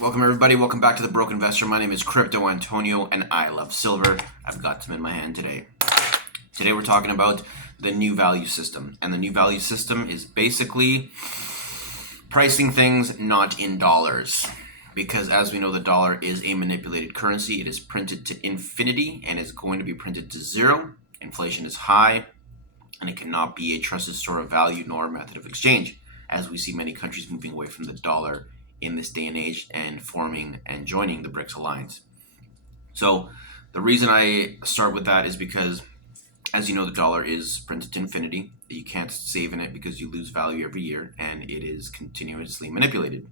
Welcome everybody, welcome back to The Broke Investor. My name is Crypto Antonio and I love silver. I've got some in my hand today. Today we're talking about the new value system. And the new value system is basically pricing things not in dollars. Because as we know, the dollar is a manipulated currency. It is printed to infinity and is going to be printed to zero. Inflation is high and it cannot be a trusted store of value nor a method of exchange, as we see many countries moving away from the dollar in this day and age and forming and joining the BRICS alliance. So the reason I start with that is because, as you know, the dollar is printed to infinity. You can't save in it because you lose value every year, and it is continuously manipulated.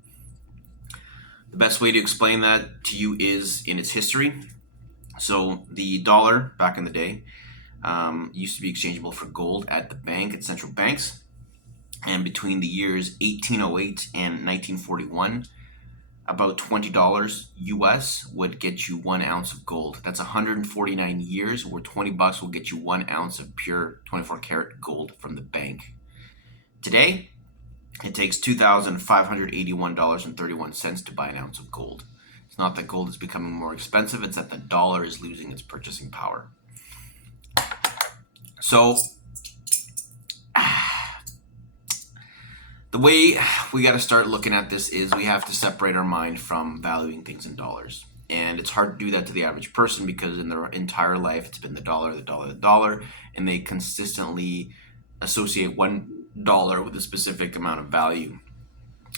The best way to explain that to you is in its history. So the dollar back in the day used to be exchangeable for gold at the bank, at central banks. And between the years 1808 and 1941, about $20 US would get you 1 ounce of gold. That's 149 years where $20 will get you 1 ounce of pure 24 karat gold from the bank. Today, it takes $2,581.31 to buy an ounce of gold. It's not that gold is becoming more expensive, it's that the dollar is losing its purchasing power. So the way we got to start looking at this is we have to separate our mind from valuing things in dollars. And it's hard to do that to the average person because in their entire life it's been the dollar, the dollar, the dollar, and they consistently associate $1 with a specific amount of value.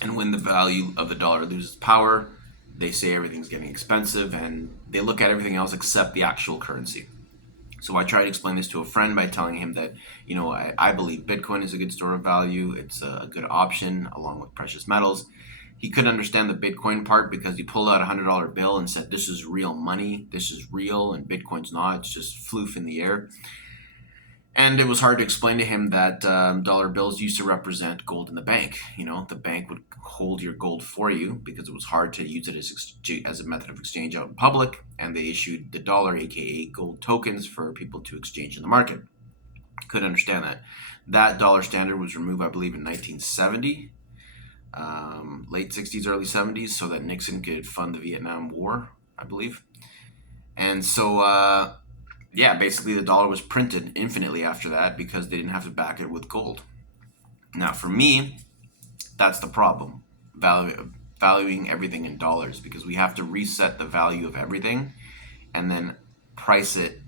And when the value of the dollar loses power, they say everything's getting expensive and they look at everything else except the actual currency. So I try to explain this to a friend by telling him that, I believe Bitcoin is a good store of value. It's a good option along with precious metals. He couldn't understand the Bitcoin part because he pulled out a $100 bill and said, this is real money. This is real and Bitcoin's not. It's just floof in the air. And it was hard to explain to him that dollar bills used to represent gold in the bank. The bank would hold your gold for you because it was hard to use it as a method of exchange out in public. And they issued the dollar, aka gold tokens, for people to exchange in the market. Couldn't understand that. That dollar standard was removed, I believe, in 1970, late 60s, early 70s, so that Nixon could fund the Vietnam War, I believe. And so, basically the dollar was printed infinitely after that because they didn't have to back it with gold. Now, for me, that's the problem, valuing everything in dollars, because we have to reset the value of everything and then price it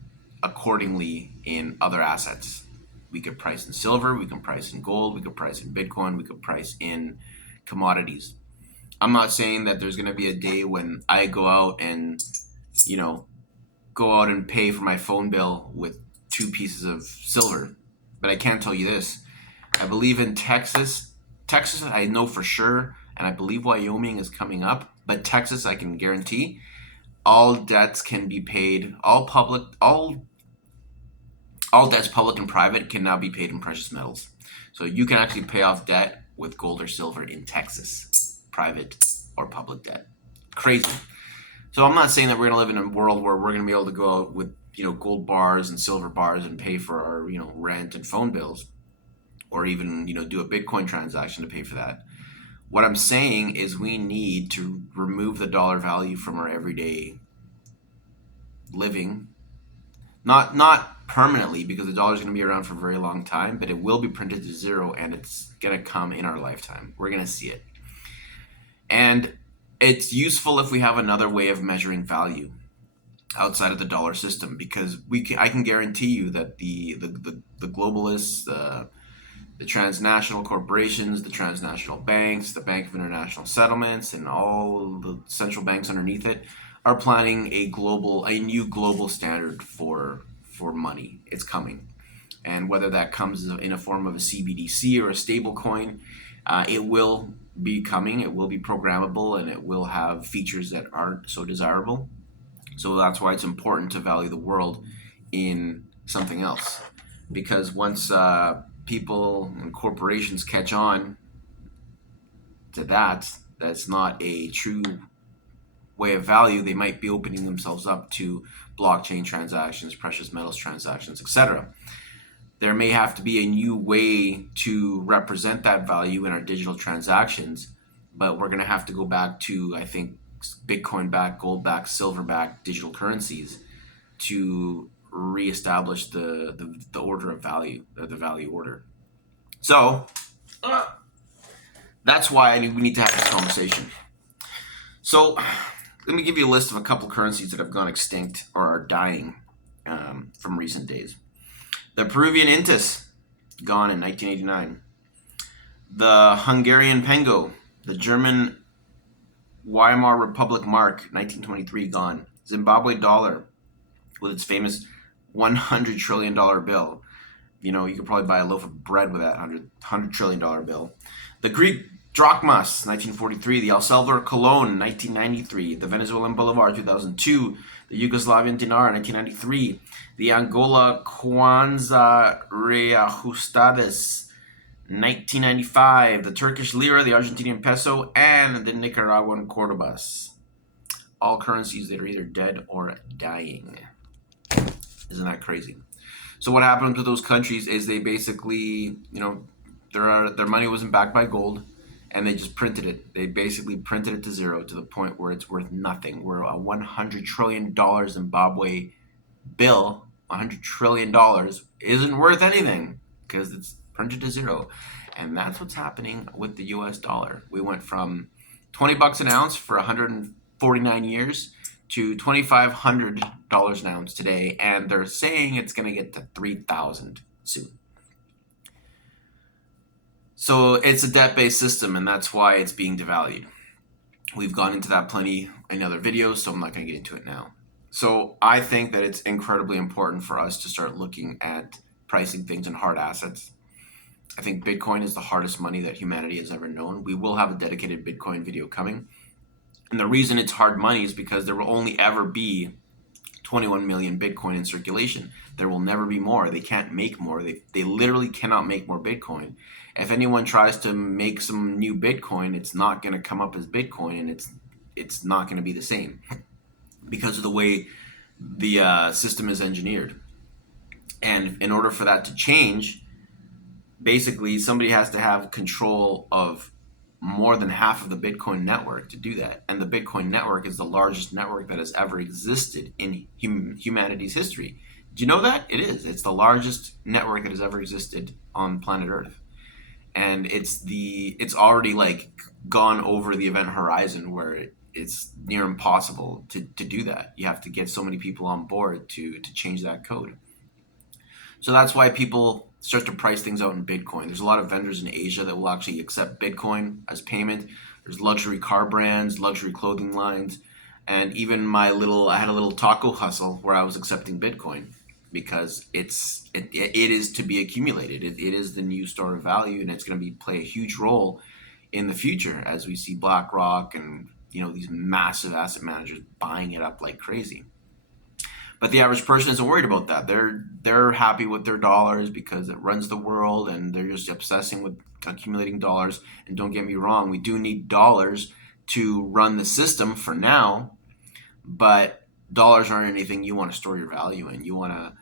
accordingly in other assets. We could price in silver, we can price in gold, we could price in Bitcoin, we could price in commodities. I'm not saying that there's going to be a day when I go out and pay for my phone bill with 2 pieces of silver. But I can tell you this. I believe in Texas, I know for sure, and I believe Wyoming is coming up, but Texas, I can guarantee, all debts can be paid, all debts, public and private, can now be paid in precious metals. So you can actually pay off debt with gold or silver in Texas, private or public debt. Crazy. So I'm not saying that we're going to live in a world where we're going to be able to go out with, gold bars and silver bars and pay for our, rent and phone bills, or even, do a Bitcoin transaction to pay for that. What I'm saying is we need to remove the dollar value from our everyday living. Not permanently, because the dollar is going to be around for a very long time, but it will be printed to zero and it's going to come in our lifetime. We're going to see it. And it's useful if we have another way of measuring value outside of the dollar system, because I can guarantee you that the globalists, the transnational corporations, the transnational banks, the Bank of International Settlements, and all the central banks underneath it are planning a new global standard for money. It's coming. And whether that comes in a form of a CBDC or a stable coin, it will be coming, it will be programmable, and it will have features that aren't so desirable. So that's why it's important to value the world in something else. Because once people and corporations catch on to that's not a true way of value, they might be opening themselves up to blockchain transactions, precious metals transactions, etc. There may have to be a new way to represent that value in our digital transactions, but we're going to have to go back to, I think, Bitcoin backed, gold backed, silver backed digital currencies to reestablish the order of value, the value order. So that's why we need to have this conversation. So let me give you a list of a couple currencies that have gone extinct or are dying from recent days. The Peruvian Intis, gone in 1989. The Hungarian Pengo, the German Weimar Republic mark, 1923, gone. Zimbabwe dollar, with its famous $100 trillion bill. You know, you could probably buy a loaf of bread with that $100 trillion bill. The Greek drachmas, 1943. The El Salvador colon, 1993. The Venezuelan bolivar, 2002. The Yugoslavian dinar, 1993. The Angola kwanza reajustadas, 1995. The Turkish lira, the Argentinian peso, and the Nicaraguan cordobas. All currencies that are either dead or dying. Isn't that crazy? So what happened to those countries is they basically, their money wasn't backed by gold, and they just printed it. They basically printed it to zero, to the point where it's worth nothing. Where a $100 trillion Zimbabwe bill, $100 trillion, isn't worth anything because it's printed to zero. And that's what's happening with the US dollar. We went from $20 an ounce for 149 years to $2,500 an ounce today, and they're saying it's going to get to $3,000 soon. So it's a debt-based system, and that's why it's being devalued. We've gone into that plenty in other videos, so I'm not going to get into it now. So I think that it's incredibly important for us to start looking at pricing things in hard assets. I think Bitcoin is the hardest money that humanity has ever known. We will have a dedicated Bitcoin video coming. And the reason it's hard money is because there will only ever be 21 million Bitcoin in circulation. There will never be more. They can't make more. They literally cannot make more Bitcoin. If anyone tries to make some new Bitcoin, it's not going to come up as Bitcoin, and it's not going to be the same because of the way the system is engineered. And in order for that to change, basically somebody has to have control of more than half of the Bitcoin network to do that. And the Bitcoin network is the largest network that has ever existed in humanity's history. Do you know that? It is. It's the largest network that has ever existed on planet Earth. And it's already like gone over the event horizon where it's near impossible to do that. You have to get so many people on board to change that code. So that's why people start to price things out in Bitcoin. There's a lot of vendors in Asia that will actually accept Bitcoin as payment. There's luxury car brands, luxury clothing lines, and even I had a little taco hustle where I was accepting Bitcoin because it is to be accumulated. It is the new store of value, and it's going to play a huge role in the future as we see BlackRock and these massive asset managers buying it up like crazy. But the average person isn't worried about that. They're happy with their dollars because it runs the world, and they're just obsessing with accumulating dollars. And don't get me wrong, we do need dollars to run the system for now, but dollars aren't anything you want to store your value in. You want to,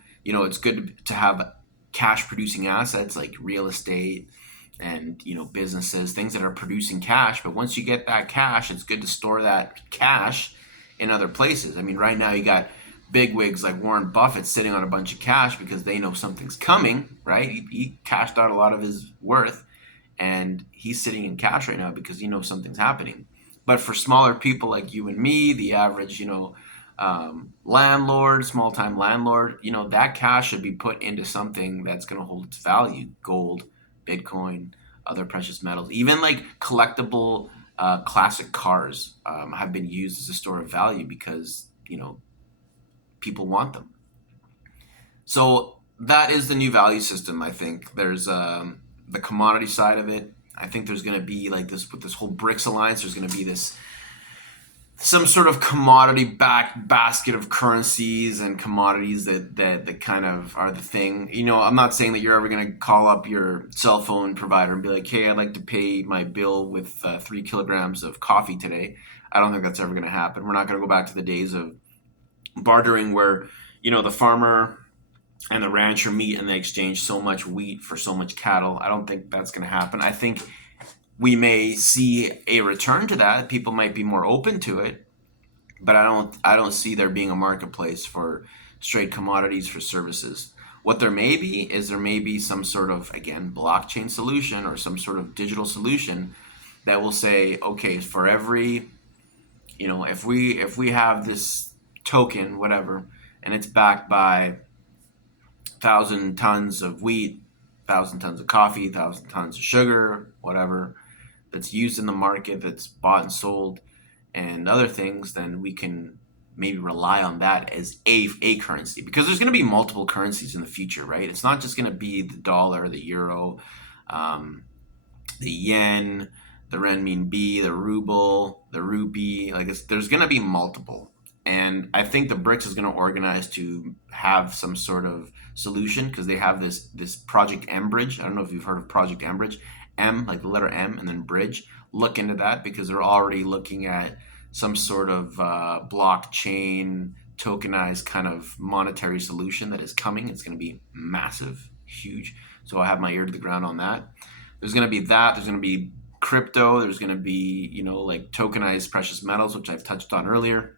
it's good to have cash producing assets like real estate and businesses, things that are producing cash. But once you get that cash, it's good to store that cash in other places. I mean, right now you got bigwigs like Warren Buffett sitting on a bunch of cash because they know something's coming, right? He cashed out a lot of his worth, and he's sitting in cash right now because he knows something's happening. But for smaller people like you and me, the average, landlord, small-time landlord, that cash should be put into something that's going to hold its value. Gold, Bitcoin, other precious metals, even like collectible classic cars have been used as a store of value because, people want them. So that is the new value system. I think there's the commodity side of it. I think there's going to be like this with this whole BRICS alliance. There's going to be some sort of commodity backed basket of currencies and commodities that kind of are the thing. I'm not saying that you're ever going to call up your cell phone provider and be like, hey, I'd like to pay my bill with 3 kilograms of coffee today. I don't think that's ever going to happen. We're not going to go back to the days of bartering where the farmer and the rancher meet and they exchange so much wheat for so much cattle. I don't think that's going to happen. I think we may see a return to that. People might be more open to it, but I don't see there being a marketplace for straight commodities for services. What there may be is there may be some sort of, again, blockchain solution or some sort of digital solution that will say, okay, for every, if we have this token, whatever, and it's backed by 1,000 tons of wheat, 1,000 tons of coffee, 1,000 tons of sugar, whatever, that's used in the market, that's bought and sold, and other things, then we can maybe rely on that as a currency, because there's going to be multiple currencies in the future, right? It's not just going to be the dollar, the euro, um, the yen, the renminbi, the ruble, the rupee. Like there's going to be multiple, and I think the BRICS is going to organize to have some sort of solution because they have this Project M Bridge. I don't know if you've heard of Project M Bridge. M, like the letter M, and then bridge. Look into that because they're already looking at some sort of blockchain tokenized kind of monetary solution that is coming. It's going to be massive, huge. So I have my ear to the ground on that. There's going to be that. There's going to be crypto. There's going to be, like tokenized precious metals, which I've touched on earlier,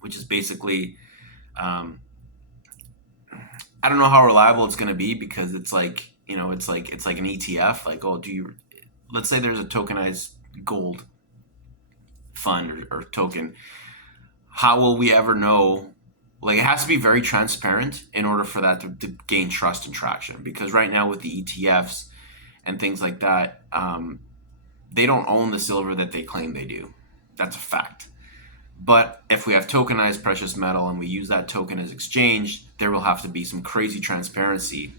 which is basically, um, I don't know how reliable it's going to be because it's like, it's like an ETF. Like, oh, let's say there's a tokenized gold fund or token. How will we ever know? Like, it has to be very transparent in order for that to gain trust and traction. Because right now with the ETFs and things like that, they don't own the silver that they claim they do. That's a fact. But if we have tokenized precious metal and we use that token as exchange, there will have to be some crazy transparency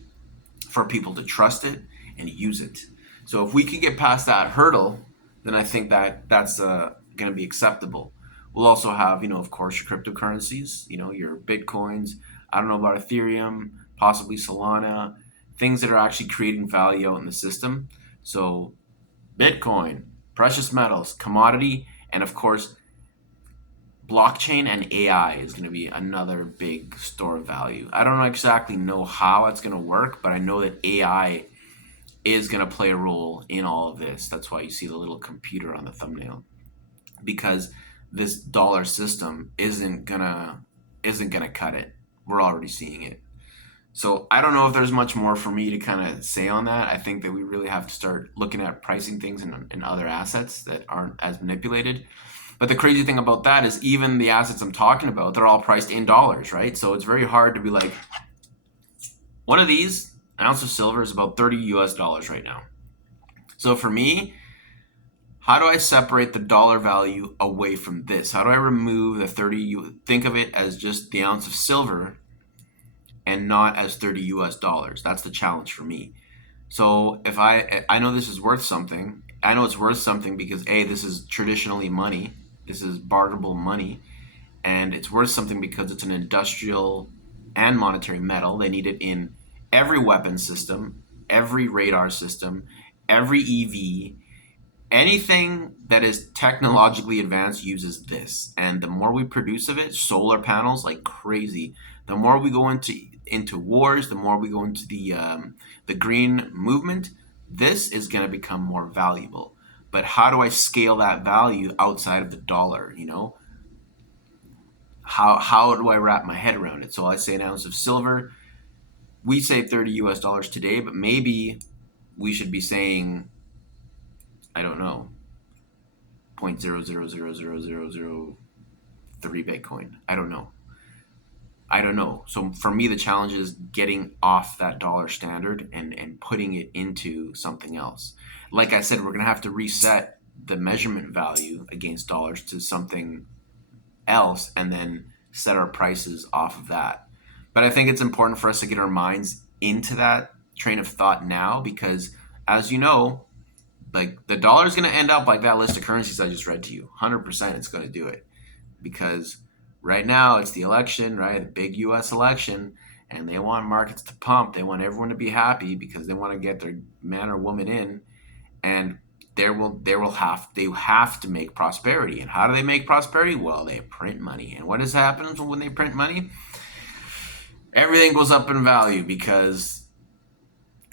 for people to trust it and use it. So if we can get past that hurdle, then I think that that's going to be acceptable. We'll also have, of course, your cryptocurrencies, your Bitcoins. I don't know about Ethereum, possibly Solana, things that are actually creating value out in the system. So Bitcoin, precious metals, commodity, and of course, blockchain and AI is going to be another big store of value. I don't exactly know how it's going to work, but I know that AI is going to play a role in all of this. That's why you see the little computer on the thumbnail, because this dollar system isn't gonna cut it. We're already seeing it. So I don't know if there's much more for me to kind of say on that. I think that we really have to start looking at pricing things in other assets that aren't as manipulated. But the crazy thing about that is even the assets I'm talking about, they're all priced in dollars, right? So it's very hard to be like, one of these, an ounce of silver is about 30 US dollars right now. So for me, how do I separate the dollar value away from this? How do I remove the 30? You think of it as just the ounce of silver and not as 30 US dollars. That's the challenge for me. So if I know this is worth something, I know it's worth something because A, this is traditionally money. This is barterable money, and it's worth something because it's an industrial and monetary metal. They need it in every weapon system, every radar system, every EV. Anything that is technologically advanced uses this, and the more we produce of it, solar panels like crazy, the more we go into wars, the more we go into the green movement, this is going to become more valuable. But how do I scale that value outside of the dollar? How do I wrap my head around it? So I say an ounce of silver, we say 30 US dollars today, but maybe we should be saying, I don't know, 0.000003 Bitcoin. I don't know. So for me, the challenge is getting off that dollar standard and putting it into something else. Like I said, we're going to have to reset the measurement value against dollars to something else and then set our prices off of that. But I think it's important for us to get our minds into that train of thought now because, as you know, like the dollar is going to end up like that list of currencies I just read to you. 100% it's going to do it because right now it's the election, right? The big U.S. election, and they want markets to pump. They want everyone to be happy because they want to get their man or woman in, and they have to make prosperity. And how do they make prosperity? Well, they print money. And what happens when they print money? Everything goes up in value because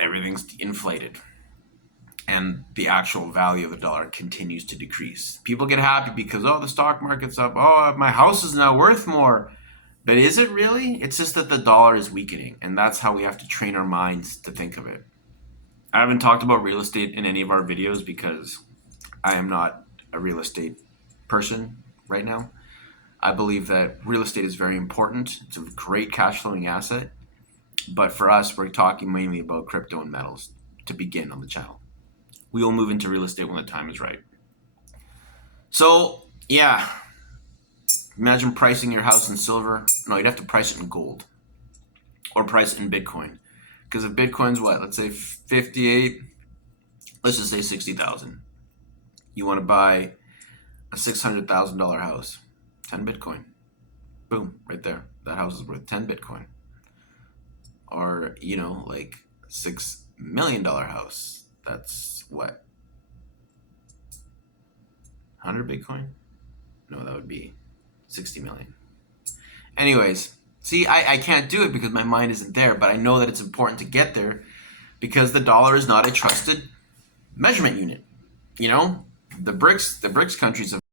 everything's inflated. and the actual value of the dollar continues to decrease. People get happy because, oh, the stock market's up. Oh, my house is now worth more. But is it really? It's just that the dollar is weakening, and that's how we have to train our minds to think of it. I haven't talked about real estate in any of our videos because I am not a real estate person right now. I believe that real estate is very important. It's a great cash flowing asset. But for us, we're talking mainly about crypto and metals to begin on the channel. We will move into real estate when the time is right. So, yeah, imagine pricing your house in silver. No, you'd have to price it in gold or price it in Bitcoin. Because if Bitcoin's what? Let's say 58, let's just say 60,000. You want to buy a $600,000 house, 10 Bitcoin. Boom, right there. That house is worth 10 Bitcoin. Or, like $6 million house. That's what? 100 Bitcoin? No, that would be 60 million. Anyways, see, I can't do it because my mind isn't there, but I know that it's important to get there because the dollar is not a trusted measurement unit. The BRICS countries have